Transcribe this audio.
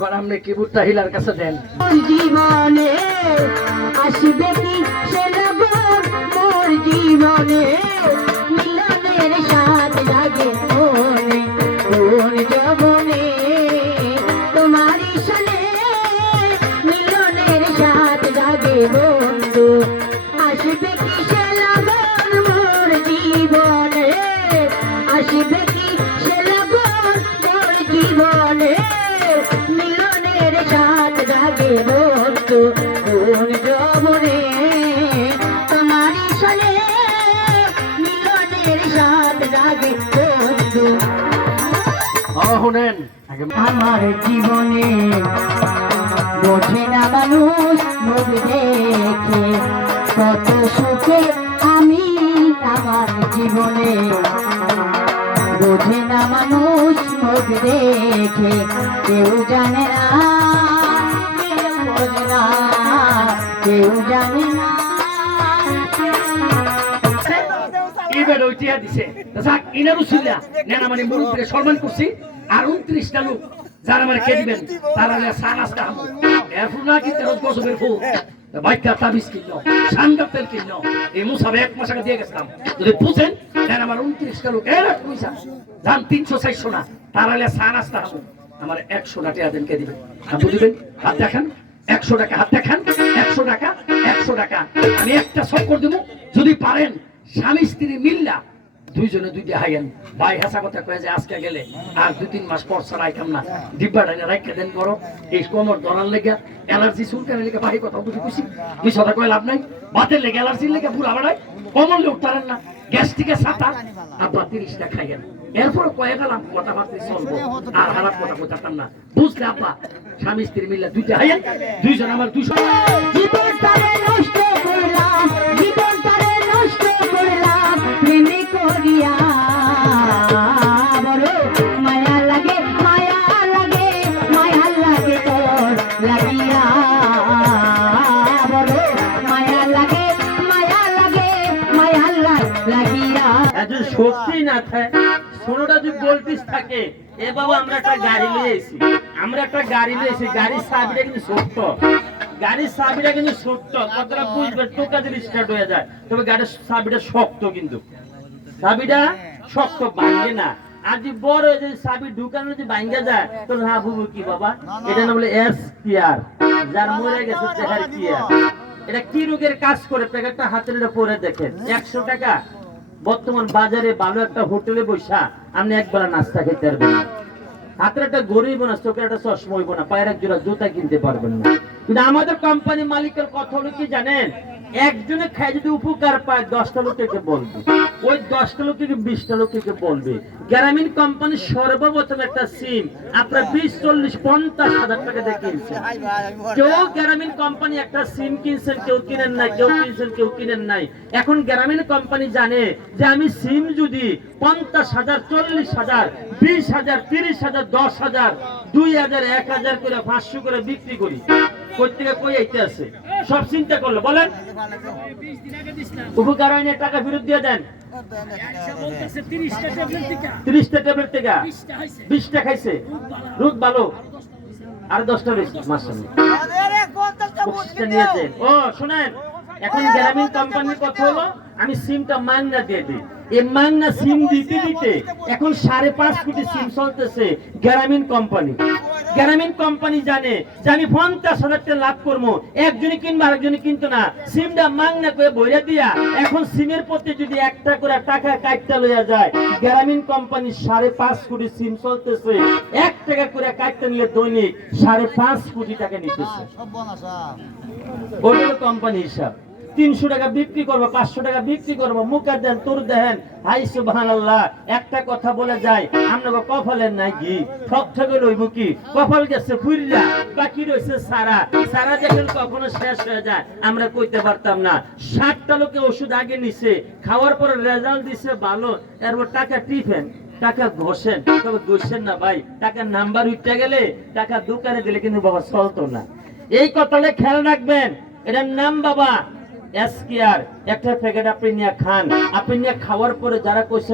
এবার আপনি কিবোর্ডটা হিলার কাছে দেন। জীবনে আসবে কি মিলনের বন্ধু কোন যমনে তোমারই সনে মিলনের সাথ জাগে বন্ধু। শুনেন। আমার জীবনে বোঝে না মানুষ মুখ দেখে কত সুখে আমি আমার জীবনে বোঝে না মানুষ মুখ দেখে কেউ জানে না কেউ জানে না তারা সানাস এক মাস দিয়ে গেছিলাম। যদি বুঝেন দেন আমার উনত্রিশটা লোক এর পয়সা যান তিনশো চারশো না। তারা হলে সানাসটা হামু আমার একশো টাকা দেন কে দিবেন। হাত দিবেন দেখান। একশো টাকা, হাত দেখান। একশো টাকা একশো টাকা। আমি একটা চক্কর দেবো। যদি পারেন, স্বামী স্ত্রী মিল্লা, দুইজনে দুইটা হাইয়েন ভাই হেসা কথা কয়ে যে আজকে গেলে আর দুই তিন মাস পর ছাড়া আইতাম না। ডিব্বা ডাইনে রাইখে দেন করো এই কোমর ধরার লেগে, অ্যালার্জি চুলকানের লেগে, বাহি কথা বুঝি খুশি। মিস কথা কয়ে লাভ নাই। বাতের লেগে অ্যালার্জির লেগে, বুড়া বাড়ায়। কমল লোক তারেন না। গ্যাস্ট্রিকে সাতা আব্বা তিরিশটা খাইয়েন। এরপর কয়ে গেলাম কথাবার্তা চলবো। আর খারাপ কথা বোঝাতাম না। বুঝলে আব্বা স্বামী স্ত্রী মিললে দুইটা হাইয়া দুইজন আমার দুইশো যদি শক্তি না থাকে ষোলোটা যদি থাকে, এ বাবা আমরা একটা গাড়ি নিয়ে এসেছি। আমরা একটা গাড়ি নিয়ে এসেছি, গাড়ির চাবিটা কিন্তু ছোট্ট গাড়ির চাবিটা কিন্তু ছোট্ট কতটা বুঝবে, টোকা যদি স্টার্ট হয়ে যায়। তবে গাড়ির চাবিটা শক্ত কিন্তু। চাবিটা শক্ত, ভাঙে না। আর বড় যদি চাবি ঢুকানো যদি ভাঙ্গে যায় তাহলে হ্যাঁ বুবু কি বাবা? এটা না বলে এস যার মরে গেছে এটা কি রোগের কাজ করে? প্যাকেটটা হাতের উপরে পরে দেখেন। একশো টাকা। বর্তমান বাজারে ভালো একটা হোটেলে বসা, আপনি একবেলা নাস্তা খেতে পারবেন। হাতের একটা গরিব না চোখের একটা চশমা হইব না, পায়ের জোড়া জুতা কিনতে পারবেন না। কিন্তু আমাদের কোম্পানি মালিকের কথা হলো কি জানেন? একজনে খাই যদি উপকার পায়, দশটা লোককে বলবে। ওই দশটা লোককে বিশটা লোককে বলবে? গ্রামীণ কোম্পানি সর্বপ্রথম একটা সিম আপনার বিশ, চল্লিশ, পঞ্চাশ হাজার টাকা দিয়ে কিনছে। কেউ গ্রামীণ কোম্পানি একটা সিম কিনছেন, কেউ কিনেন নাই, কেউ কিনছেন, কেউ কিনেন নাই। এখন গ্রামীণ কোম্পানি জানে যে আমি সিম যদি পঞ্চাশ হাজার, চল্লিশ হাজার বিশ হাজার তিরিশ হাজার দশ হাজার দুই হাজার এক হাজার করে পাঁচশো করে বিক্রি করি। প্রত্যেকে কই আইতে আছে? সব চিন্তা করল। বলেন। উপকার হয়নি টাকা ফেরত দিয়ে দেন। তিরিশটা ট্যাবলেট থেকে। বিশটা খাইছে। রোদ ভালো। আর দশটা বেশি বক্সিসটা নিয়েছেন ও শুনেন এখন গ্রামীণ কোম্পানির কথা হলো আমি সিমটা মাংনা দিয়ে দিই। এই মাংনা সিম দিতে দিতে এখন সাড়ে পাঁচ কোটি সিম চলতেছে গ্রামীণ কোম্পানি। গ্রামীণ কোম্পানি জানে যে আমি পঞ্চাশ হাজার টাকা লাভ করব। একজনে কিনবো আরেকজনে কিনতো না। সিমটা মাংনা করে বইরা দিয়া এখন সিমের প্রতি যদি একটা করে টাকা কাটতে লইয়া যায় গ্রামীণ কোম্পানি সাড়ে পাঁচ কোটি সিম চলতেছে। এক টাকা করে কাটতে নিলে দৈনিক সাড়ে পাঁচ কোটি টাকা নিতেছে। ওটা হলো কোম্পানি হিসাব। তিনশো টাকা বিক্রি করব, পাঁচশো টাকা বিক্রি করব, মুখে দেন, তোর দেন। হাই সুবাহ একটা কথা বলে যায় আমরা কপালের নাই কি ঠক ঠকে লইব কি? কপাল গেছে ফুললা বাকি রয়েছে সারা। সারা যখন কখনো শেষ হয়ে যায়, আমরা কইতে পারতাম না। ষাটটা লোকে ওষুধ আগে নিছে, খাওয়ার পরে রেজাল্ট দিছে ভালো, এরপর টাকা টিফেন, টাকা ঘষেন, তবে ঘষেন না ভাই, টাকার নাম্বার উঠতে গেলে, টাকা দোকানে দিলে কিন্তু বাবা চলতো না। এই কথাটা খেয়াল রাখবেন, এটার নাম বাবা এসকিআর একটা প্যাকেট আপনি নিয়ে খান। আপনি নিয়ে খাওয়ার পরে যারা কোশ্চেন